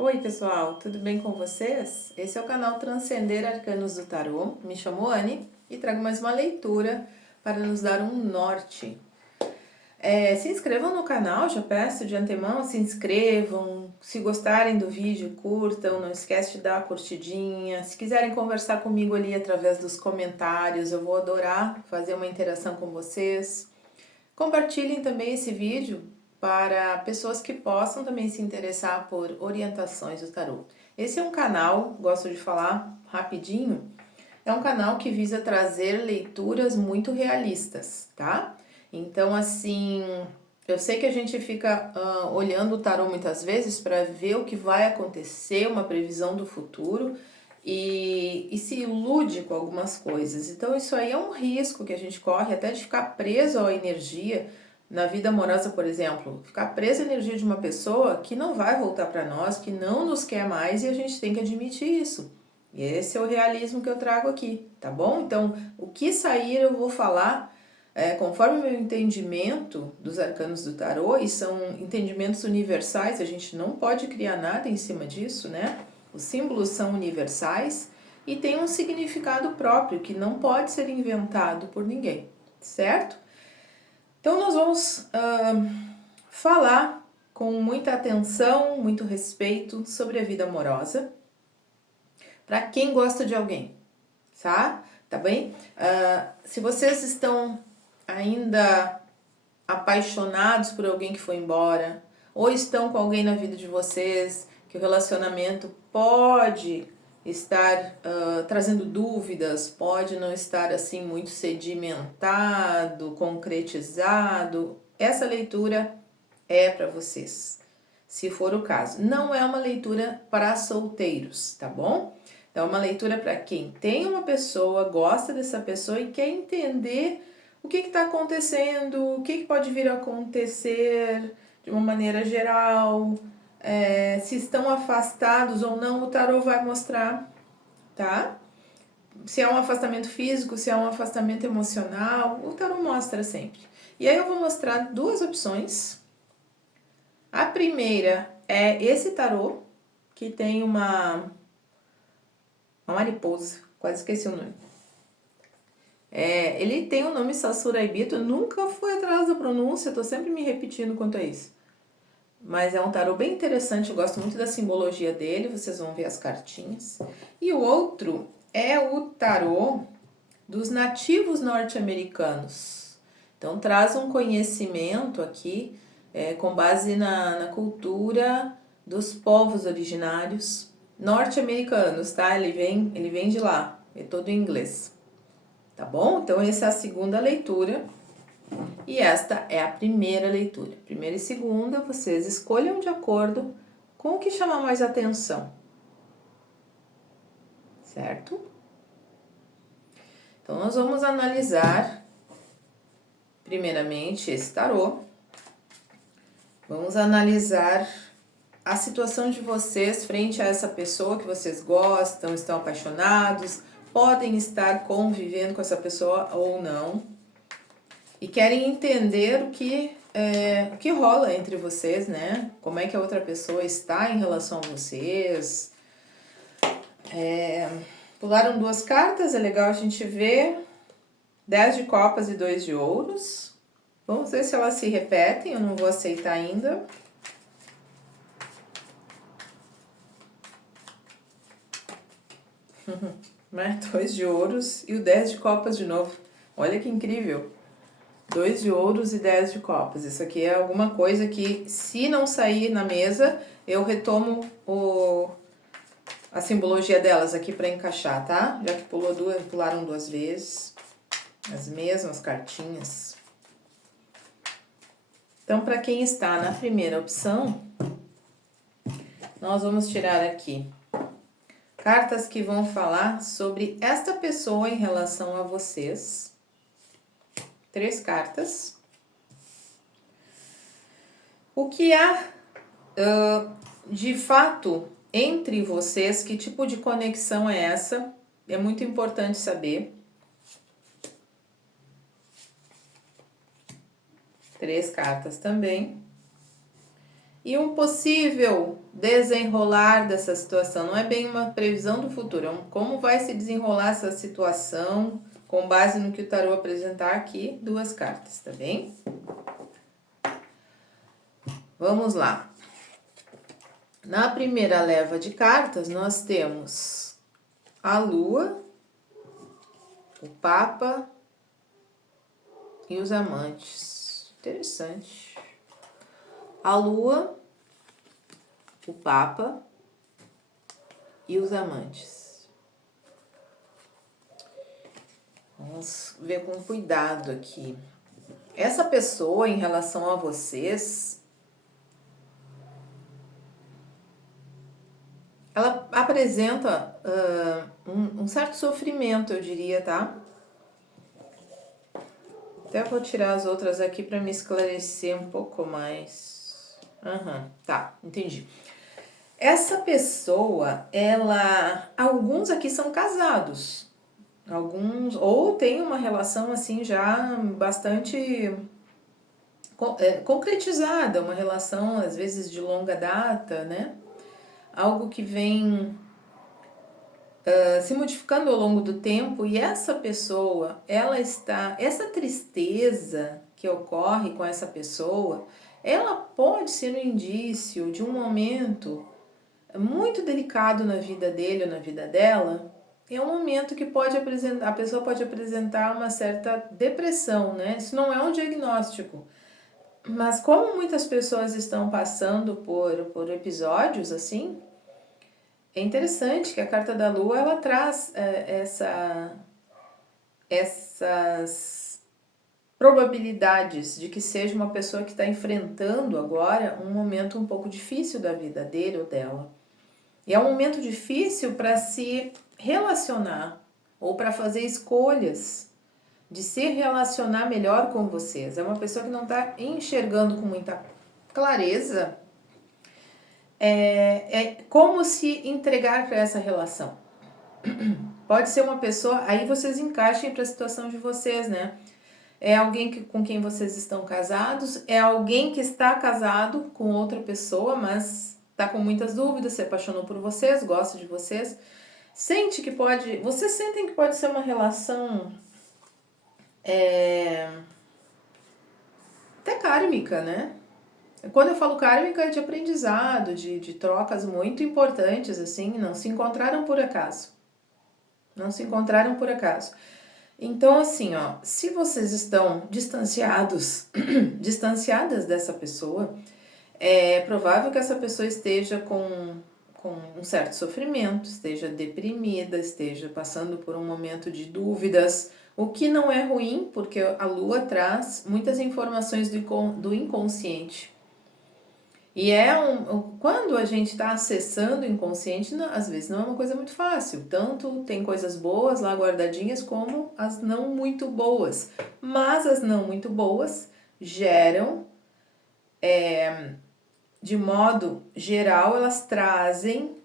Oi pessoal, tudo bem com vocês? Esse é o canal Transcender Arcanos do Tarô. Me chamo Anne e trago mais uma leitura para nos dar um norte. Se inscrevam no canal, já peço de antemão, se inscrevam. Se gostarem do vídeo, curtam, não esquece de dar a curtidinha. Se quiserem conversar comigo ali através dos comentários, eu vou adorar fazer uma interação com vocês. Compartilhem também esse vídeo para pessoas que possam também se interessar por orientações do tarô. Esse é um canal, gosto de falar rapidinho, é um canal que visa trazer leituras muito realistas, tá? Então, assim, eu sei que a gente fica olhando o tarô muitas vezes para ver o que vai acontecer, uma previsão do futuro, e se ilude com algumas coisas. Então isso aí é um risco que a gente corre até de ficar preso à energia na vida amorosa, por exemplo. Ficar preso à energia de uma pessoa que não vai voltar para nós, que não nos quer mais e a gente tem que admitir isso. E esse é o realismo que eu trago aqui, tá bom? Então, o que sair eu vou falar conforme o meu entendimento dos arcanos do tarô, e são entendimentos universais, a gente não pode criar nada em cima disso, né? Os símbolos são universais e têm um significado próprio que não pode ser inventado por ninguém, certo? Então nós vamos falar com muita atenção, muito respeito sobre a vida amorosa para quem gosta de alguém, tá? Tá bem? Se vocês estão ainda apaixonados por alguém que foi embora, ou estão com alguém na vida de vocês, que o relacionamento pode estar trazendo dúvidas, pode não estar assim muito sedimentado, concretizado, essa leitura é para vocês, se for o caso. Não é uma leitura para solteiros, tá bom? Então, é uma leitura para quem tem uma pessoa, gosta dessa pessoa e quer entender o que está acontecendo, o que pode vir a acontecer de uma maneira geral, se estão afastados ou não, o tarô vai mostrar, tá? Se é um afastamento físico, se é um afastamento emocional, o tarô mostra sempre. E aí eu vou mostrar duas opções. A primeira é esse tarô, que tem uma mariposa, quase esqueci o nome. Ele tem o nome Sasuraibito, eu nunca fui atrás da pronúncia, tô sempre me repetindo quanto a isso. Mas é um tarô bem interessante, eu gosto muito da simbologia dele, vocês vão ver as cartinhas. E o outro é o tarô dos nativos norte-americanos. Então traz um conhecimento aqui com base na cultura dos povos originários norte-americanos, tá? Ele vem de lá, é todo em inglês. Tá bom? Então, essa é a segunda leitura e esta é a primeira leitura. Primeira e segunda, vocês escolham de acordo com o que chama mais atenção. Certo? Então, nós vamos analisar, primeiramente, esse tarô. Vamos analisar a situação de vocês frente a essa pessoa que vocês gostam, estão apaixonados, podem estar convivendo com essa pessoa ou não, e querem entender o que rola entre vocês, né? Como é que a outra pessoa está em relação a vocês. Pularam duas cartas, é legal a gente ver. 10 de copas e 2 de ouros. Vamos ver se elas se repetem, eu não vou aceitar ainda. Né? 2 de ouros e o 10 de copas de novo. Olha que incrível. 2 de ouros e 10 de copas. Isso aqui é alguma coisa que, se não sair na mesa, eu retomo a simbologia delas aqui para encaixar, tá? Já que pularam duas vezes. As mesmas cartinhas. Então, para quem está na primeira opção, nós vamos tirar aqui cartas que vão falar sobre esta pessoa em relação a vocês. 3 cartas. O que há de fato entre vocês? Que tipo de conexão é essa? É muito importante saber. 3 cartas também. e um possível desenrolar dessa situação. Não é bem uma previsão do futuro, é como vai se desenrolar essa situação com base no que o tarô apresentar aqui, 2 cartas, tá bem? Vamos lá. Na primeira leva de cartas, nós temos a Lua, o Papa e os Amantes. Interessante. A Lua, o Papa e os Amantes. Vamos ver com cuidado aqui. Essa pessoa, em relação a vocês, ela apresenta um certo sofrimento, eu diria, tá? Até vou tirar as outras aqui para me esclarecer um pouco mais. Tá, entendi. Essa pessoa, alguns aqui são casados. Alguns, ou tem uma relação assim já bastante concretizada, uma relação às vezes de longa data, né? Algo que vem se modificando ao longo do tempo, e essa pessoa, essa tristeza que ocorre com essa pessoa, ela pode ser um indício de um momento muito delicado na vida dele ou na vida dela. É um momento que a pessoa pode apresentar uma certa depressão, né? Isso não é um diagnóstico, mas como muitas pessoas estão passando por episódios assim, é interessante que a carta da Lua, ela traz essas probabilidades de que seja uma pessoa que está enfrentando agora um momento um pouco difícil da vida dele ou dela. E é um momento difícil para se relacionar ou para fazer escolhas de se relacionar melhor com vocês. É uma pessoa que não está enxergando com muita clareza como se entregar para essa relação. Pode ser uma pessoa, aí vocês encaixem para a situação de vocês, né? É alguém com quem vocês estão casados, é alguém que está casado com outra pessoa, mas está com muitas dúvidas, se apaixonou por vocês, gosta de vocês. Vocês sentem que pode ser uma relação até kármica, né? Quando eu falo kármica é de aprendizado, de trocas muito importantes, assim, não se encontraram por acaso. Não se encontraram por acaso. Então, assim, ó, se vocês estão distanciadas dessa pessoa, é provável que essa pessoa esteja com um certo sofrimento, esteja deprimida, esteja passando por um momento de dúvidas, o que não é ruim, porque a Lua traz muitas informações do inconsciente. E quando a gente está acessando o inconsciente, às vezes não é uma coisa muito fácil. Tanto tem coisas boas lá guardadinhas, como as não muito boas. Mas as não muito boas geram, de modo geral, elas trazem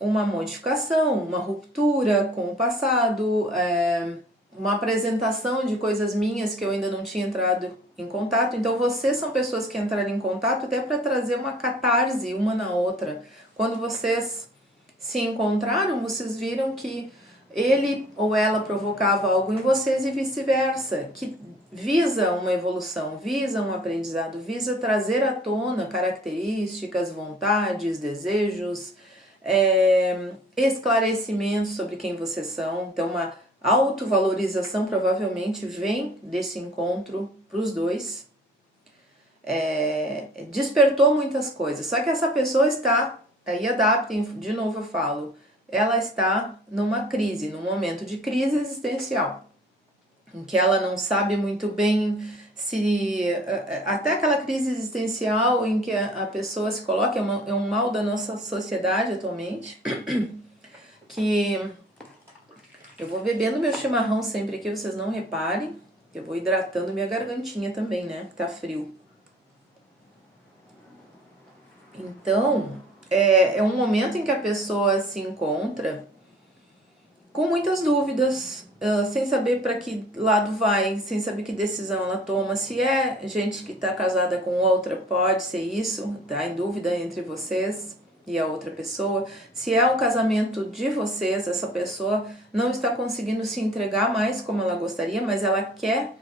uma modificação, uma ruptura com o passado, uma apresentação de coisas minhas que eu ainda não tinha entrado em contato. Então, vocês são pessoas que entraram em contato até para trazer uma catarse uma na outra. Quando vocês se encontraram, vocês viram que ele ou ela provocava algo em vocês e vice-versa, que visa uma evolução, visa um aprendizado, visa trazer à tona características, vontades, desejos, esclarecimentos sobre quem vocês são. Então, uma autovalorização provavelmente vem desse encontro para os dois. Despertou muitas coisas. Só que essa pessoa está, aí adaptem, de novo eu falo, ela está numa crise, num momento de crise existencial, em que ela não sabe muito bem até aquela crise existencial em que a pessoa se coloca, é um mal da nossa sociedade atualmente, que eu vou bebendo meu chimarrão sempre aqui, vocês não reparem, eu vou hidratando minha gargantinha também, né, que tá frio. Então, é um momento em que a pessoa se encontra com muitas dúvidas, sem saber para que lado vai, sem saber que decisão ela toma. Se é gente que está casada com outra, pode ser isso, tá em dúvida entre vocês e a outra pessoa. Se é um casamento de vocês, essa pessoa não está conseguindo se entregar mais como ela gostaria, mas ela quer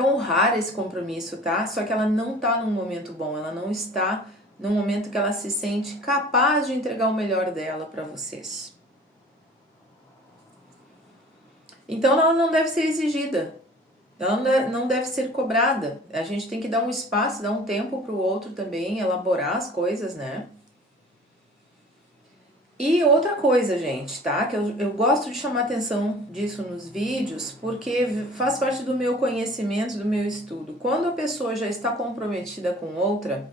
honrar esse compromisso, tá? Só que ela não tá num momento bom, ela não está num momento que ela se sente capaz de entregar o melhor dela para vocês. Então ela não deve ser exigida, ela não deve ser cobrada. A gente tem que dar um espaço, dar um tempo para o outro também elaborar as coisas, né? E outra coisa, gente, tá? Que eu gosto de chamar atenção disso nos vídeos, porque faz parte do meu conhecimento, do meu estudo. Quando a pessoa já está comprometida com outra,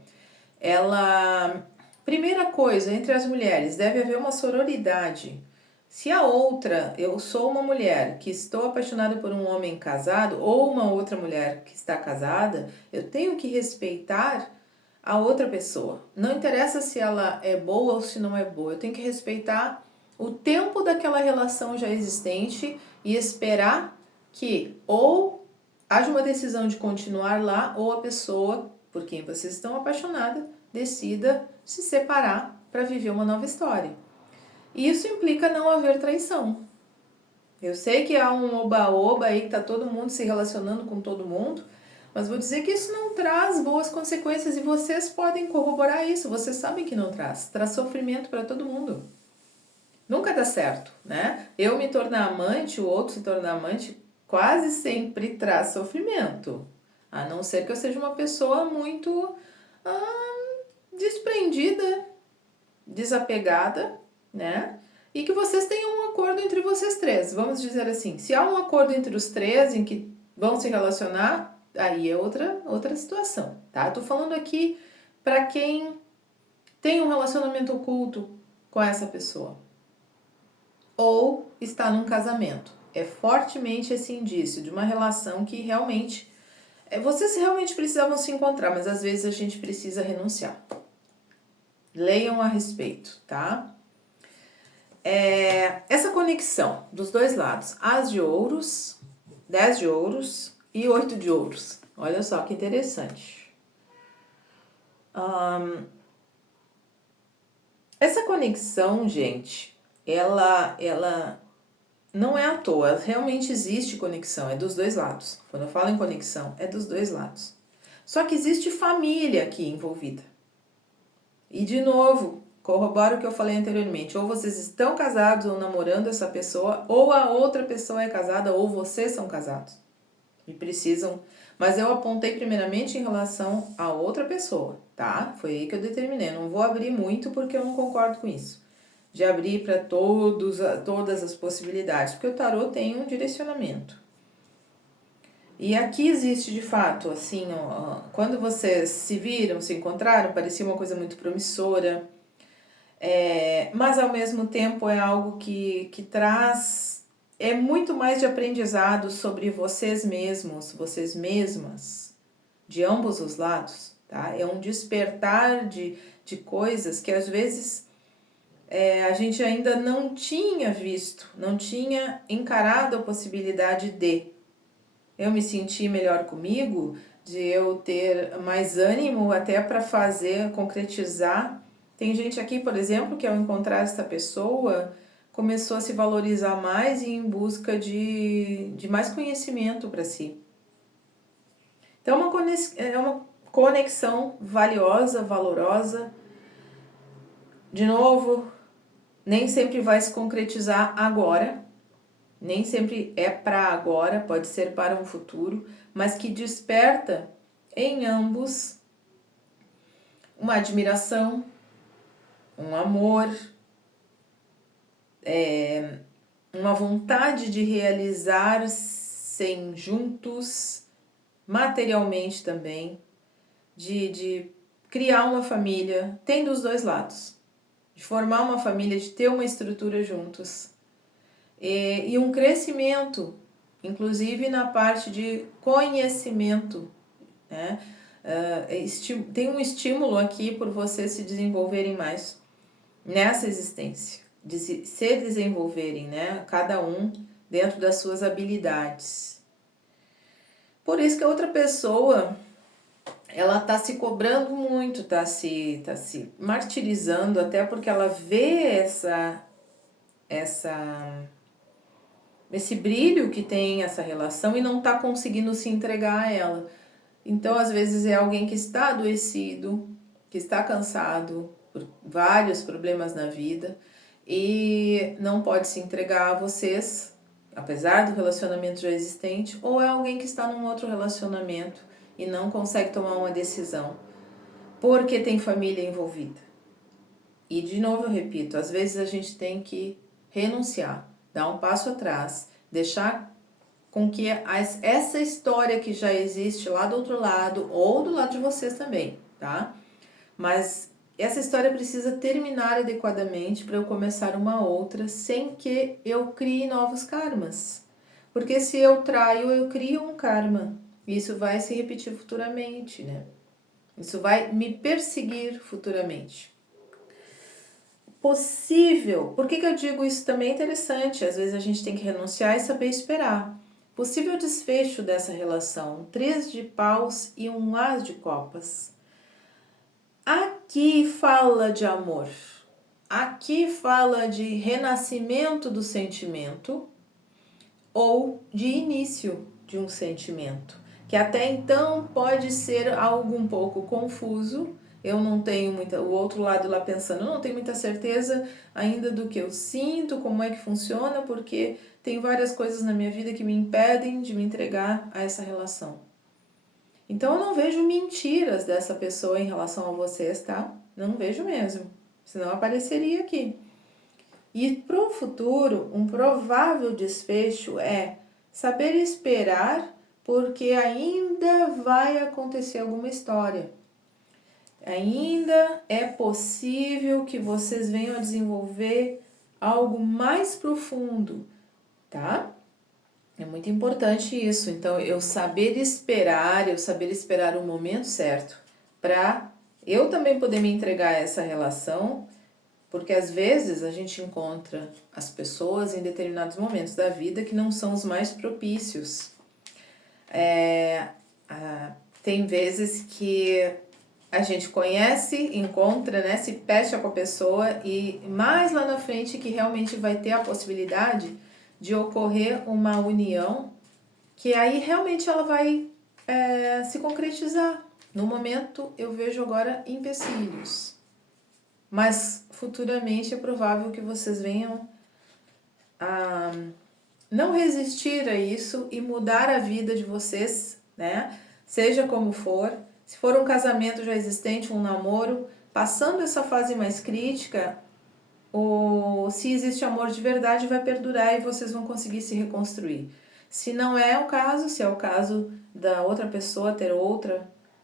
ela... Primeira coisa, entre as mulheres, deve haver uma sororidade. Se a outra, eu sou uma mulher que estou apaixonada por um homem casado, ou uma outra mulher que está casada, eu tenho que respeitar a outra pessoa. Não interessa se ela é boa ou se não é boa. Eu tenho que respeitar o tempo daquela relação já existente e esperar que ou haja uma decisão de continuar lá ou a pessoa por quem vocês estão apaixonados decida se separar para viver uma nova história. E isso implica não haver traição. Eu sei que há um oba-oba aí que tá todo mundo se relacionando com todo mundo, mas vou dizer que isso não traz boas consequências e vocês podem corroborar isso. Vocês sabem que não traz. Traz sofrimento para todo mundo. Nunca dá certo, né? Eu me tornar amante, o outro se tornar amante, quase sempre traz sofrimento. A não ser que eu seja uma pessoa muito desprendida, desapegada, né? E que vocês tenham um acordo entre vocês três. Vamos dizer assim, se há um acordo entre os três em que vão se relacionar, aí é outra situação, tá? Tô falando aqui para quem tem um relacionamento oculto com essa pessoa ou está num casamento. É fortemente esse indício de uma relação que realmente vocês realmente precisavam se encontrar, mas às vezes a gente precisa renunciar. Leiam a respeito, tá? Essa conexão dos dois lados, as de ouros, 10 de ouros e 8 de ouros. Olha só que interessante. Essa conexão, gente, ela não é à toa, realmente existe conexão, é dos dois lados. Quando eu falo em conexão, é dos dois lados. Só que existe família aqui envolvida. E de novo, corroboro o que eu falei anteriormente, ou vocês estão casados ou namorando essa pessoa, ou a outra pessoa é casada, ou vocês são casados. E precisam... Mas eu apontei primeiramente em relação a outra pessoa, tá? Foi aí que eu determinei. Não vou abrir muito porque eu não concordo com isso. De abrir para todas as possibilidades, porque o tarô tem um direcionamento. E aqui existe de fato, assim, quando vocês se viram, se encontraram, parecia uma coisa muito promissora, mas ao mesmo tempo é algo que traz, é muito mais de aprendizado sobre vocês mesmos, vocês mesmas, de ambos os lados, tá? É um despertar de coisas que às vezes a gente ainda não tinha visto, não tinha encarado a possibilidade de. Eu me senti melhor comigo, de eu ter mais ânimo até para fazer, concretizar. Tem gente aqui, por exemplo, que ao encontrar essa pessoa, começou a se valorizar mais e em busca de mais conhecimento para si. Então é uma conexão valiosa, valorosa. De novo, nem sempre vai se concretizar agora. Nem sempre é para agora, pode ser para um futuro, mas que desperta em ambos uma admiração, um amor, uma vontade de realizar-se juntos, materialmente também, de criar uma família, tem dos dois lados, de formar uma família, de ter uma estrutura juntos. E um crescimento, inclusive na parte de conhecimento, né? Tem um estímulo aqui por vocês se desenvolverem mais nessa existência, se desenvolverem, né? Cada um dentro das suas habilidades. Por isso que a outra pessoa, ela tá se cobrando muito, tá se martirizando, até porque ela vê esse brilho que tem essa relação e não tá conseguindo se entregar a ela. Então, às vezes, é alguém que está adoecido, que está cansado por vários problemas na vida e não pode se entregar a vocês, apesar do relacionamento já existente, ou é alguém que está num outro relacionamento e não consegue tomar uma decisão porque tem família envolvida. E, de novo, eu repito, às vezes a gente tem que renunciar, dar um passo atrás, deixar com que essa história que já existe lá do outro lado, ou do lado de vocês também, tá? Mas essa história precisa terminar adequadamente para eu começar uma outra, sem que eu crie novos karmas. Porque se eu traio, eu crio um karma. Isso vai se repetir futuramente, né? Isso vai me perseguir futuramente. Possível, por que eu digo isso também é interessante? Às vezes a gente tem que renunciar e saber esperar. Possível desfecho dessa relação, 3 de paus e um as de copas. Aqui fala de amor, aqui fala de renascimento do sentimento ou de início de um sentimento, que até então pode ser algo um pouco confuso. Eu não tenho muita, o outro lado lá pensando, eu não tenho muita certeza ainda do que eu sinto, como é que funciona, porque tem várias coisas na minha vida que me impedem de me entregar a essa relação. Então eu não vejo mentiras dessa pessoa em relação a vocês, tá? Não vejo mesmo, senão apareceria aqui. E para o futuro, um provável desfecho é saber esperar, porque ainda vai acontecer alguma história. Ainda é possível que vocês venham a desenvolver algo mais profundo, tá? É muito importante isso. Então, eu saber esperar o momento certo para eu também poder me entregar a essa relação, porque às vezes a gente encontra as pessoas em determinados momentos da vida que não são os mais propícios. Tem vezes que a gente conhece, encontra, né, se fecha com a pessoa e mais lá na frente que realmente vai ter a possibilidade de ocorrer uma união que aí realmente ela vai se concretizar. No momento eu vejo agora empecilhos, mas futuramente é provável que vocês venham a não resistir a isso e mudar a vida de vocês, né? Seja como for, se for um casamento já existente, um namoro, passando essa fase mais crítica, ou se existe amor de verdade, vai perdurar e vocês vão conseguir se reconstruir. Se não é o caso, se é o caso da outra pessoa ter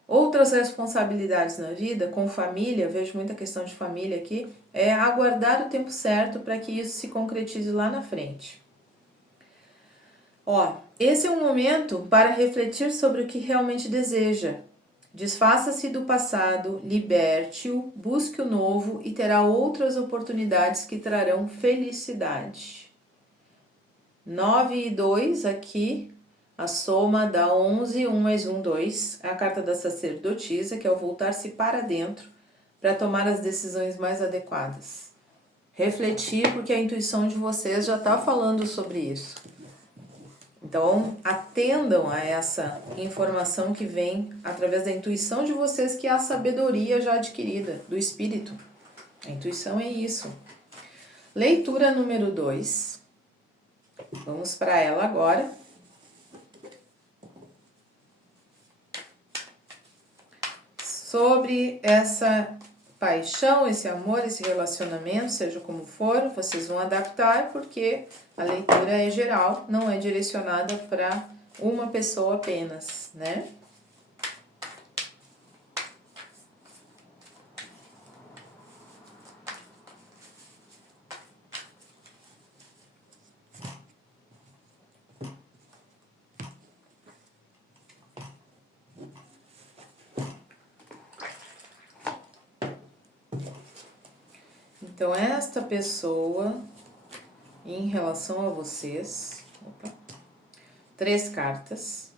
outras responsabilidades na vida, com família, vejo muita questão de família aqui, é aguardar o tempo certo para que isso se concretize lá na frente. Ó, esse é um momento para refletir sobre o que realmente deseja. Desfaça-se do passado, liberte-o, busque o novo e terá outras oportunidades que trarão felicidade. 9 e 2 aqui, a soma dá 11, 1 mais 1, 2. É a carta da sacerdotisa, que é o voltar-se para dentro para tomar as decisões mais adequadas. Refletir, porque a intuição de vocês já está falando sobre isso. Então, atendam a essa informação que vem através da intuição de vocês, que é a sabedoria já adquirida do espírito. A intuição é isso. Leitura número 2. Vamos para ela agora. Sobre essa paixão, esse amor, esse relacionamento, seja como for, vocês vão adaptar, porque a leitura é geral, não é direcionada para uma pessoa apenas, né? Então, esta pessoa, em relação a vocês... Opa, 3 cartas.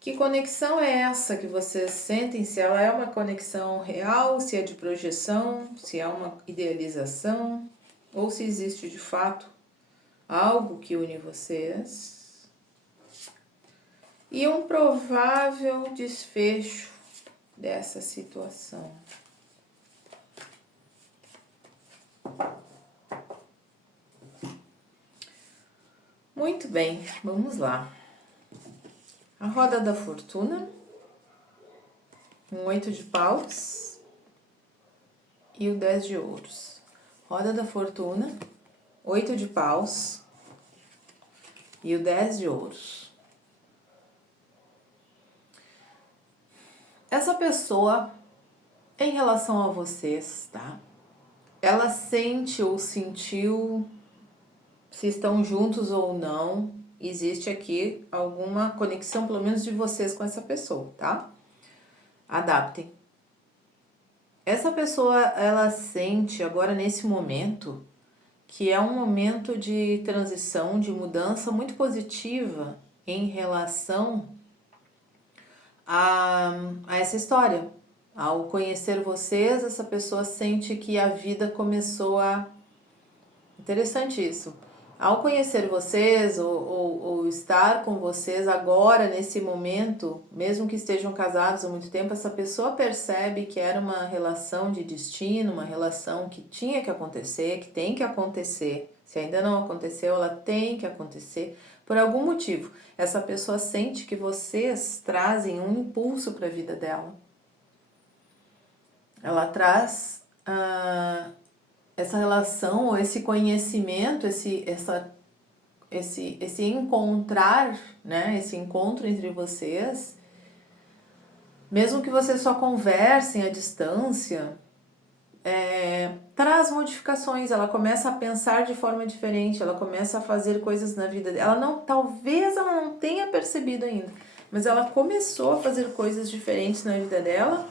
Que conexão é essa que vocês sentem? Se ela é uma conexão real, se é de projeção, se é uma idealização, ou se existe de fato algo que une vocês. E um provável desfecho dessa situação. Muito bem, vamos lá. A roda da fortuna, um 8 de paus e o 10 de ouros. Roda da fortuna, 8 de paus e o 10 de ouros. Essa pessoa, em relação a vocês, tá? Ela sente ou sentiu, se estão juntos ou não, existe aqui alguma conexão, pelo menos de vocês com essa pessoa, tá? Adaptem. Essa pessoa, ela sente agora nesse momento que é um momento de transição, de mudança muito positiva em relação a essa história. Ao conhecer vocês, essa pessoa sente que a vida começou a... Interessante isso. Ao conhecer vocês ou estar com vocês agora, nesse momento, mesmo que estejam casados há muito tempo, essa pessoa percebe que era uma relação de destino, uma relação que tinha que acontecer, que tem que acontecer. Se ainda não aconteceu, ela tem que acontecer por algum motivo. Essa pessoa sente que vocês trazem um impulso para a vida dela. Ela traz... essa relação, ou esse conhecimento, esse encontrar, né? Esse encontro entre vocês, mesmo que vocês só conversem à distância, traz modificações. Ela começa a pensar de forma diferente, ela começa a fazer coisas na vida dela. Talvez ela não tenha percebido ainda, mas ela começou a fazer coisas diferentes na vida dela,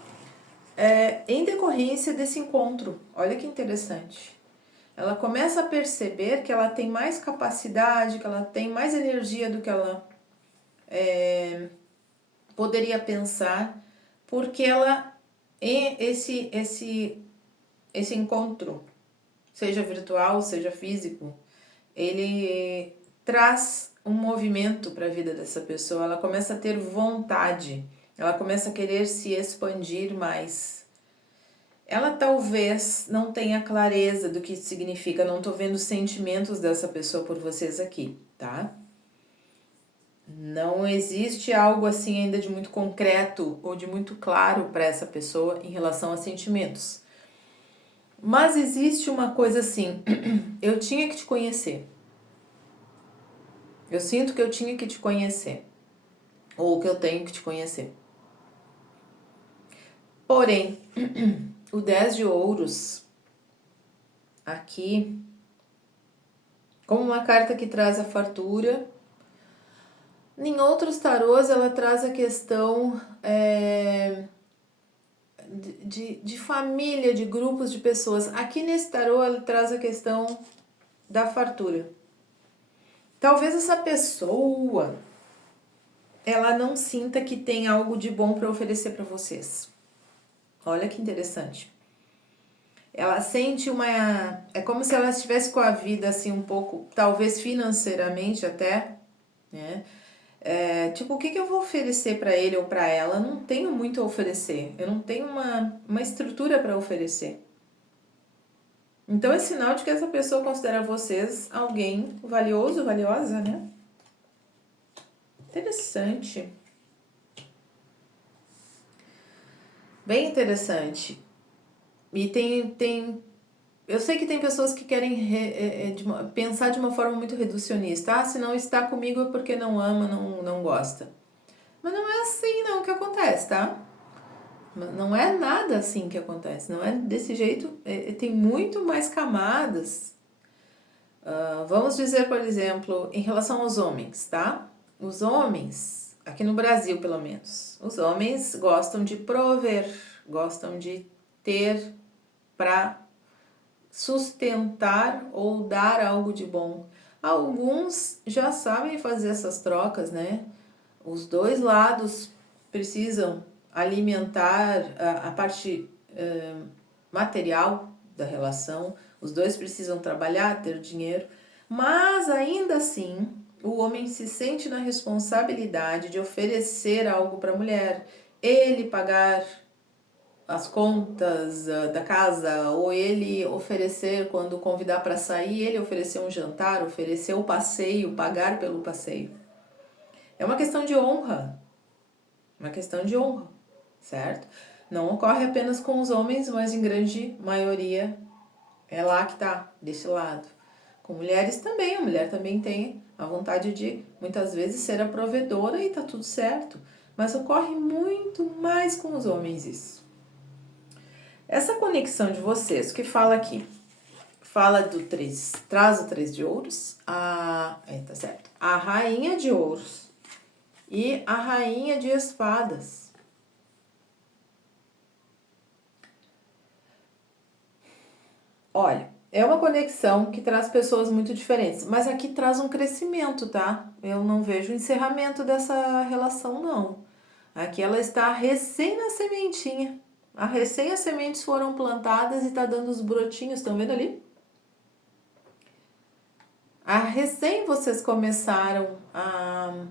em decorrência desse encontro. Olha que interessante. Ela começa a perceber que ela tem mais capacidade, que ela tem mais energia do que ela poderia pensar, porque esse encontro, seja virtual, seja físico, ele traz um movimento para a vida dessa pessoa. Ela começa a ter vontade, ela começa a querer se expandir mais. Ela talvez não tenha clareza do que isso significa, não tô vendo sentimentos dessa pessoa por vocês aqui, tá? Não existe algo assim ainda de muito concreto ou de muito claro para essa pessoa em relação a sentimentos. Mas existe uma coisa assim, eu tinha que te conhecer. Eu sinto que eu tinha que te conhecer, ou que eu tenho que te conhecer. Porém, o 10 de ouros, aqui, como uma carta que traz a fartura, em outros tarôs ela traz a questão de família, de grupos de pessoas. Aqui nesse tarô ela traz a questão da fartura. Talvez essa pessoa, ela não sinta que tem algo de bom para oferecer para vocês. Olha que interessante. Ela sente é como se ela estivesse com a vida assim um pouco, talvez financeiramente até, né? Tipo, o que eu vou oferecer para ele ou para ela? Eu não tenho muito a oferecer. Eu não tenho uma estrutura para oferecer. Então é sinal de que essa pessoa considera vocês alguém valioso, valiosa, né? Interessante. Bem interessante. E eu sei que tem pessoas que querem pensar de uma forma muito reducionista. Se não está comigo é porque não ama, não gosta. Mas não é assim não que acontece, tá? Não é nada assim que acontece. Não é desse jeito. Tem muito mais camadas. Vamos dizer, por exemplo, em relação aos homens, tá? Os homens, aqui no Brasil pelo menos, os homens gostam de prover, gostam de ter para sustentar ou dar algo de bom. Alguns já sabem fazer essas trocas, né? Os dois lados precisam alimentar a parte material da relação, os dois precisam trabalhar, ter dinheiro, mas ainda assim o homem se sente na responsabilidade de oferecer algo para a mulher, ele pagar as contas da casa, ou ele oferecer, quando convidar para sair, ele oferecer um jantar, oferecer o passeio, pagar pelo passeio. É uma questão de honra, certo? Não ocorre apenas com os homens, mas em grande maioria é lá que tá, desse lado. Com mulheres também, a mulher também tem a vontade de, muitas vezes, ser a provedora e tá tudo certo. Mas ocorre muito mais com os homens isso. Essa conexão de vocês, que fala aqui, fala do 3, traz o 3 de ouros, tá certo, a rainha de ouros e a rainha de espadas. Olha, é uma conexão que traz pessoas muito diferentes, mas aqui traz um crescimento, tá? Eu não vejo encerramento dessa relação, não. Aqui ela está recém na sementinha. As sementes foram plantadas e tá dando os brotinhos, estão vendo ali? Recém vocês começaram a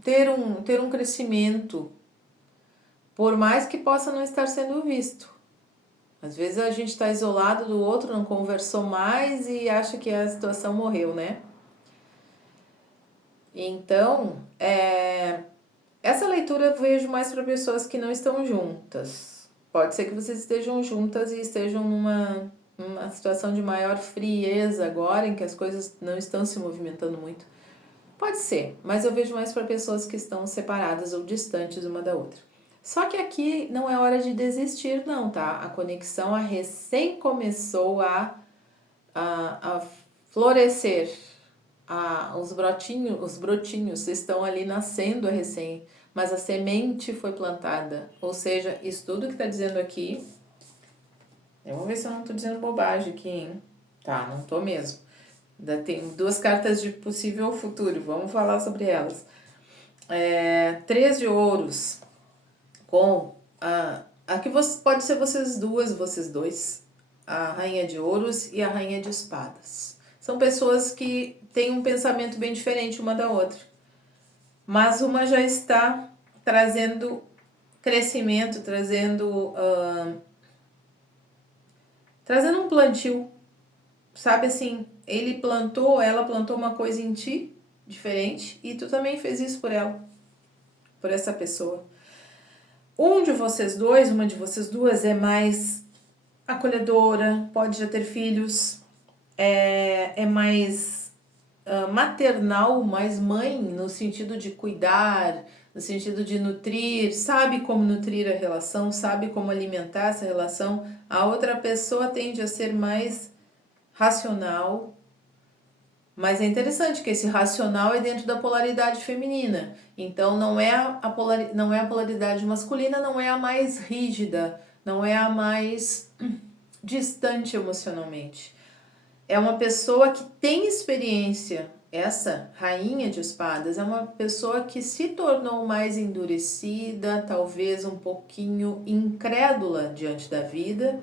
ter um crescimento, por mais que possa não estar sendo visto. Às vezes a gente está isolado do outro, não conversou mais e acha que a situação morreu, né? Então, essa leitura eu vejo mais para pessoas que não estão juntas. Pode ser que vocês estejam juntas e estejam numa situação de maior frieza agora, em que as coisas não estão se movimentando muito. Pode ser, mas eu vejo mais para pessoas que estão separadas ou distantes uma da outra. Só que aqui não é hora de desistir, não, tá? A conexão recém começou a florescer. Os brotinhos estão ali nascendo recém, mas a semente foi plantada. Ou seja, isso tudo que está dizendo aqui, eu vou ver se eu não estou dizendo bobagem aqui, hein? Tá, não estou mesmo. Ainda tem 2 cartas de possível futuro, vamos falar sobre elas. 3 de ouros, com aqui pode ser vocês duas, vocês dois, a rainha de ouros e a rainha de espadas. São pessoas que têm um pensamento bem diferente uma da outra, mas uma já está trazendo crescimento, trazendo um plantio, sabe assim, ela plantou uma coisa em ti diferente e tu também fez isso por ela, por essa pessoa. Uma de vocês duas é mais acolhedora, pode já ter filhos, é mais maternal, mais mãe, no sentido de cuidar, no sentido de nutrir, sabe como nutrir a relação, sabe como alimentar essa relação. A outra pessoa tende a ser mais racional, mas é interessante que esse racional é dentro da polaridade feminina. Então não é a polaridade masculina, não é a mais rígida, não é a mais distante emocionalmente. É uma pessoa que tem experiência. Essa rainha de espadas é uma pessoa que se tornou mais endurecida, talvez um pouquinho incrédula diante da vida,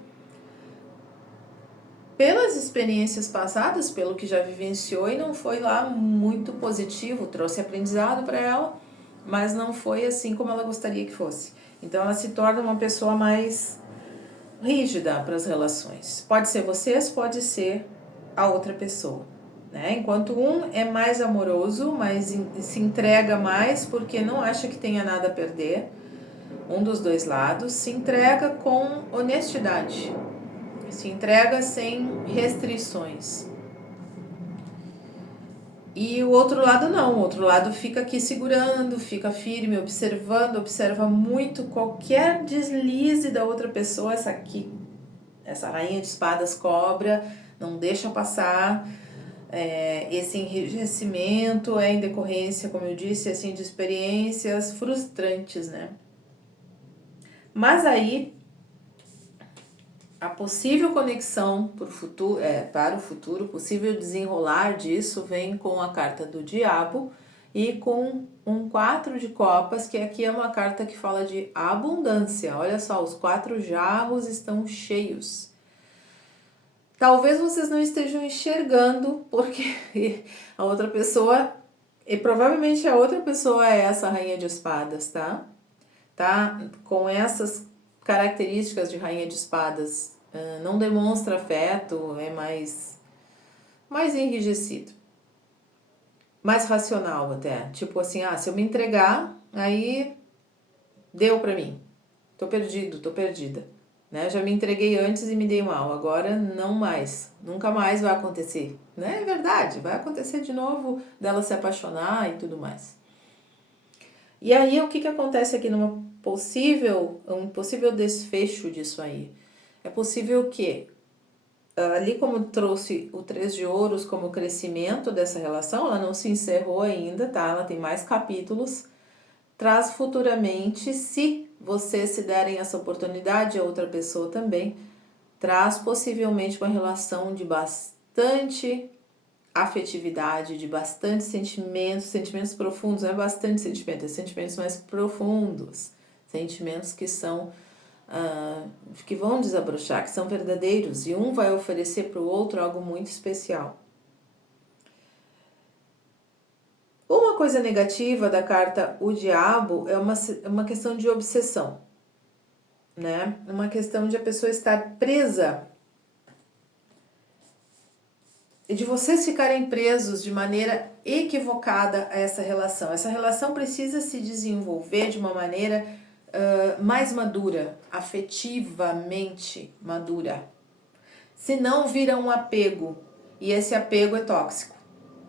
pelas experiências passadas, pelo que já vivenciou, e não foi lá muito positivo, trouxe aprendizado para ela, mas não foi assim como ela gostaria que fosse. Então ela se torna uma pessoa mais rígida para as relações. Pode ser vocês, pode ser a outra pessoa, né? Enquanto um é mais amoroso, mas se entrega mais porque não acha que tenha nada a perder, um dos dois lados se entrega com honestidade, se entrega sem restrições. E o outro lado não, o outro lado fica aqui segurando, fica firme, observando, observa muito qualquer deslize da outra pessoa. Essa rainha de espadas cobra, não deixa passar. Esse enrijecimento é em decorrência, como eu disse, assim, de experiências frustrantes, né? Mas aí A possível conexão para o futuro, possível desenrolar disso, vem com a carta do diabo e com um 4 de copas, que aqui é uma carta que fala de abundância. Olha só, os 4 jarros estão cheios. Talvez vocês não estejam enxergando, porque a outra pessoa, e provavelmente a outra pessoa é essa rainha de espadas, tá? Tá? Com essas características de rainha de espadas, não demonstra afeto, é mais enrijecido, mais racional até. Tipo assim, se eu me entregar, aí deu pra mim. Tô perdido, tô perdida. Né? Já me entreguei antes e me dei mal, agora não mais, nunca mais vai acontecer. Né? É verdade, vai acontecer de novo dela se apaixonar e tudo mais. E aí o que acontece aqui um possível desfecho disso aí? É possível que, ali como trouxe o 3 de ouros como crescimento dessa relação, ela não se encerrou ainda, tá? Ela tem mais capítulos, traz futuramente, se vocês se derem essa oportunidade, a outra pessoa também, traz possivelmente uma relação de bastante afetividade, de bastante sentimentos profundos, não é bastante sentimento, é sentimentos mais profundos, sentimentos que são, que vão desabrochar, que são verdadeiros, e um vai oferecer para o outro algo muito especial. Uma coisa negativa da carta O Diabo é uma questão de obsessão, né? Uma questão de a pessoa estar presa e de vocês ficarem presos de maneira equivocada a essa relação. Essa relação precisa se desenvolver de uma maneira mais madura, afetivamente madura. Senão vira um apego, e esse apego é tóxico.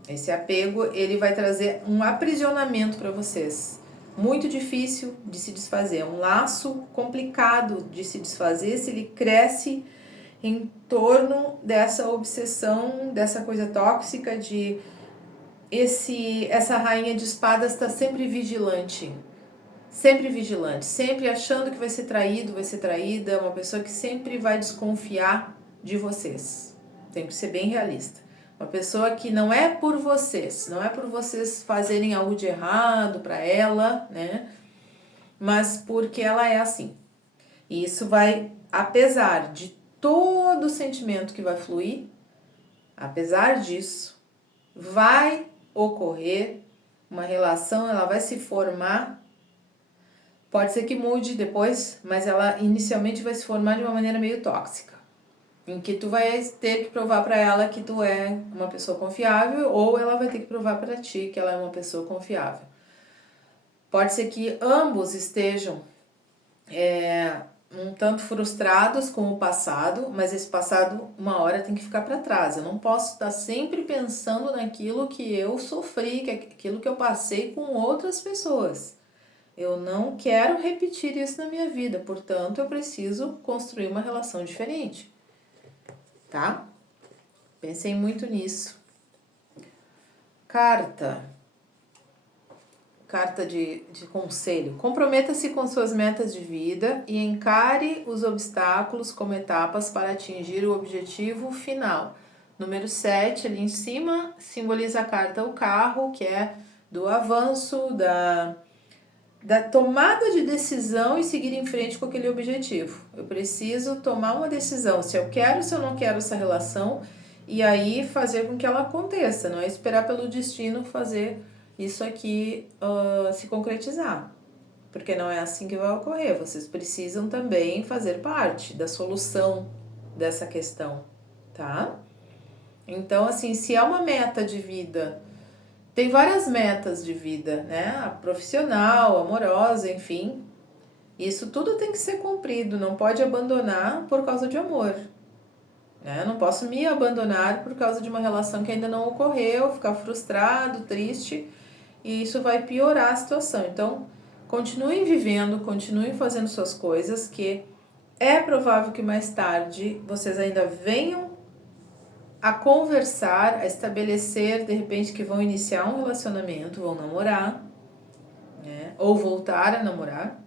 Esse apego, ele vai trazer um aprisionamento para vocês. Muito difícil de se desfazer. É um laço complicado de se desfazer se ele cresce em torno dessa obsessão, dessa coisa tóxica de essa rainha de espadas está sempre vigilante, sempre achando que vai ser traído, vai ser traída, uma pessoa que sempre vai desconfiar de vocês. Tem que ser bem realista. Uma pessoa que não é por vocês, não é por vocês fazerem algo de errado para ela, né? Mas porque ela é assim. E isso vai, apesar de todo o sentimento que vai fluir, apesar disso, vai ocorrer uma relação, ela vai se formar. Pode ser que mude depois, mas ela inicialmente vai se formar de uma maneira meio tóxica, em que tu vai ter que provar para ela que tu é uma pessoa confiável, ou ela vai ter que provar para ti que ela é uma pessoa confiável. Pode ser que ambos estejam um tanto frustrados com o passado, mas esse passado uma hora tem que ficar para trás. Eu não posso estar sempre pensando naquilo que eu sofri, aquilo que eu passei com outras pessoas. Eu não quero repetir isso na minha vida, portanto eu preciso construir uma relação diferente, tá? Pensei muito nisso. Carta de conselho. Comprometa-se com suas metas de vida e encare os obstáculos como etapas para atingir o objetivo final. Número 7, ali em cima, simboliza a carta o carro, que é do avanço, da tomada de decisão e seguir em frente com aquele objetivo. Eu preciso tomar uma decisão, se eu quero ou se eu não quero essa relação, e aí fazer com que ela aconteça, não é esperar pelo destino fazer isso aqui se concretizar, porque não é assim que vai ocorrer. Vocês precisam também fazer parte da solução dessa questão, tá? Então, assim, se é uma meta de vida, tem várias metas de vida, né? A profissional, amorosa, enfim. Isso tudo tem que ser cumprido, não pode abandonar por causa de amor. Né? Não posso me abandonar por causa de uma relação que ainda não ocorreu, ficar frustrado, triste, e isso vai piorar a situação. Então, continuem vivendo, continuem fazendo suas coisas, que é provável que mais tarde vocês ainda venham a conversar, a estabelecer, de repente, que vão iniciar um relacionamento, vão namorar, né? Ou voltar a namorar.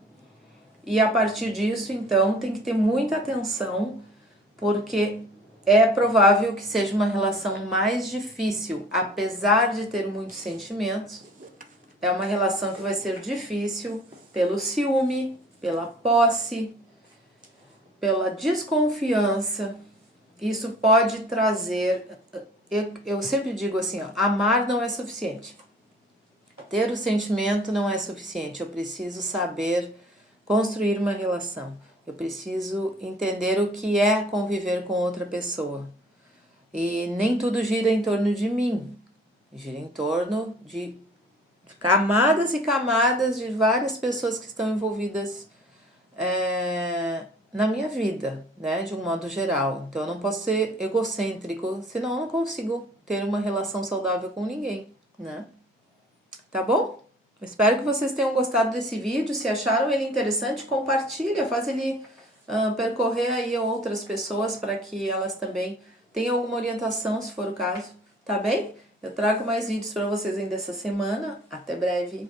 E a partir disso, então, tem que ter muita atenção porque é provável que seja uma relação mais difícil, apesar de ter muitos sentimentos. É uma relação que vai ser difícil pelo ciúme, pela posse, pela desconfiança. Isso pode trazer. Eu sempre digo assim: ó, amar não é suficiente. Ter o sentimento não é suficiente. Eu preciso saber construir uma relação. Eu preciso entender o que é conviver com outra pessoa. E nem tudo gira em torno de mim. Gira em torno de camadas e camadas de várias pessoas que estão envolvidas na minha vida, né, de um modo geral. Então eu não posso ser egocêntrico, senão eu não consigo ter uma relação saudável com ninguém, né? Tá bom? Espero que vocês tenham gostado desse vídeo. Se acharam ele interessante, compartilha, faz ele percorrer aí a outras pessoas para que elas também tenham alguma orientação, se for o caso, tá bem? Eu trago mais vídeos para vocês ainda essa semana. Até breve!